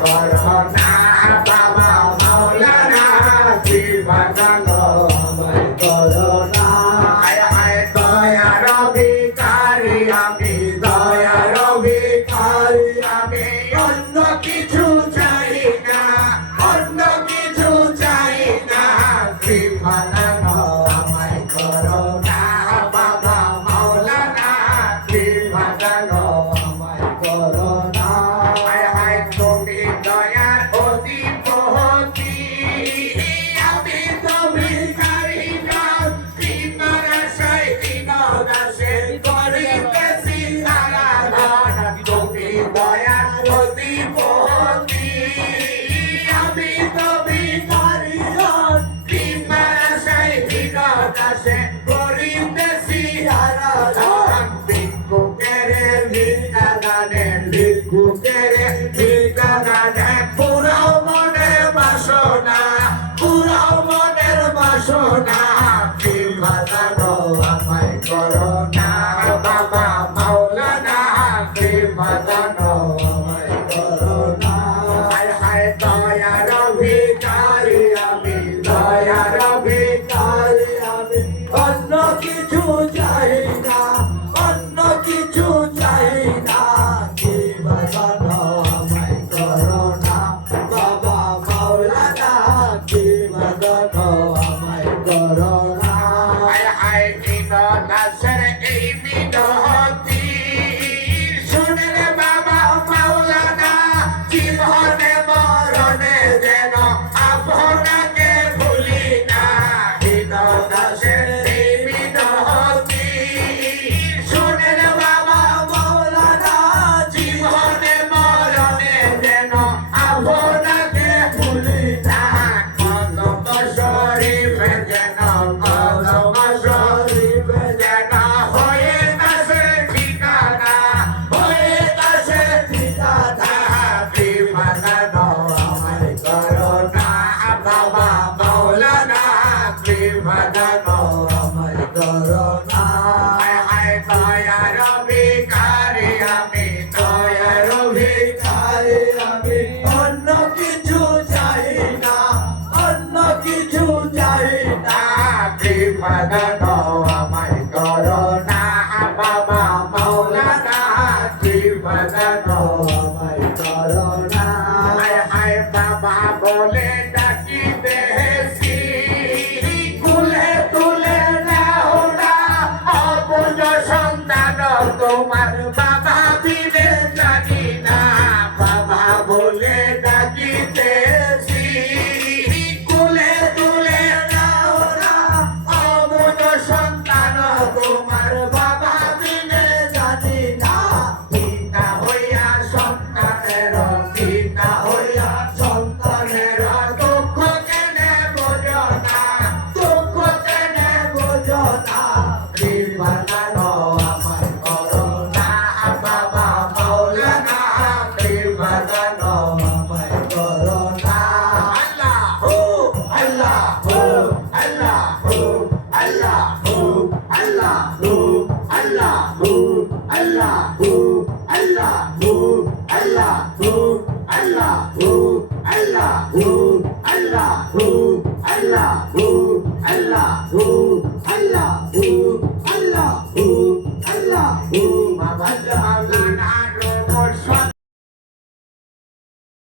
corona বাবা মাওলানা জীবনানো আমায় corona হায় হায় দয়ার ভিখারি আমি দয়ার ভিখারি আমি অন্য কিছু চাই না অন্য কিছু চাই না জীবনানো আমায় করোনা বাবা মাওলানা জীবনানো আমায় করোনা হায় হায় তুমি দয়ার অধিপতি আমি তো ভিখারি না তোমার আশায় দিনদাসে করিতেছি আরাধনা তুমি দয়ার অধিপতি আমি তো ভিখারি না তোমার আশায় দিনদাসে করিতেছি আরাধনা ভিক্ষুকেরে ভিক্ষা দানে ভিক্ষুকেরে ভিক্ষা দানে পুরাও মনের বাসনা পুরাও মনের বাসনা বিভাদানো আমায় করোনা বাবা মাওলানা বিভাদানো আমায় করোনা হায় হায় দয়ার ভিখারি আমি দয়ার ভিখারি আমি অন্য কিছু চাই না অন্য কিছু চাই না বিভাদানো আমায় করোনা বাবা মাওলানা বিভাদানো আমায় করোনা হায় হায় দিনদাসের এই মিনতি শুনে রে বাবা মাওলানা জীবনে মরণে যেন আপনাকে ভুলি না দিনদাসের এই মিনতি শুনে রে বাবা মাওলানা জীবনে মরণে যেন আপনাকে ভুলি না কদম শরীফে যেন কদম শরীফে যেন হয়ে আসে ঠিকানা হয়ে আসে ঠিকানা বিভাদানো আমায় করোনা বাবা মাওলানা বিভাদানো আমায় করোনা হায় হায় দয়ার ভিখারি আমি দয়ার ভিখারি আমি অন্য কিছু চাই না অন্য কিছু চাই না বিভাদানো আমায় করোনা বাবা মাওলানা বিভাদানো আমায় করোনা হায় হায় বাবা বলে ডাকিতেছি তুলে তুলে নাও না অবুঝ সন্তান তোমার বাবা দিলে জানি না বাবা বলে ডাকিতেছি তুলে তুলে নাও না অবুঝ সন্তান তোমার বাবা দিলে জানি না পিতা হইয়া সন্তানের পিতা হইয়া সন্তানের দুঃখ কেনে বোঝো না দুঃখ কেনে বোঝো না বিভাদানো আমায় করোনা বাবা মাওলানা বিভাদানো আমায় করোনা আল্লাহু আল্লাহু আল্লাহু আল্লাহু আল্লাহু আল্লাহু আল্লাহু আল্লাহু আল্লাহু আল্লাহু আল্লাহু আল্লাহু আল্লাহু আল্লাহু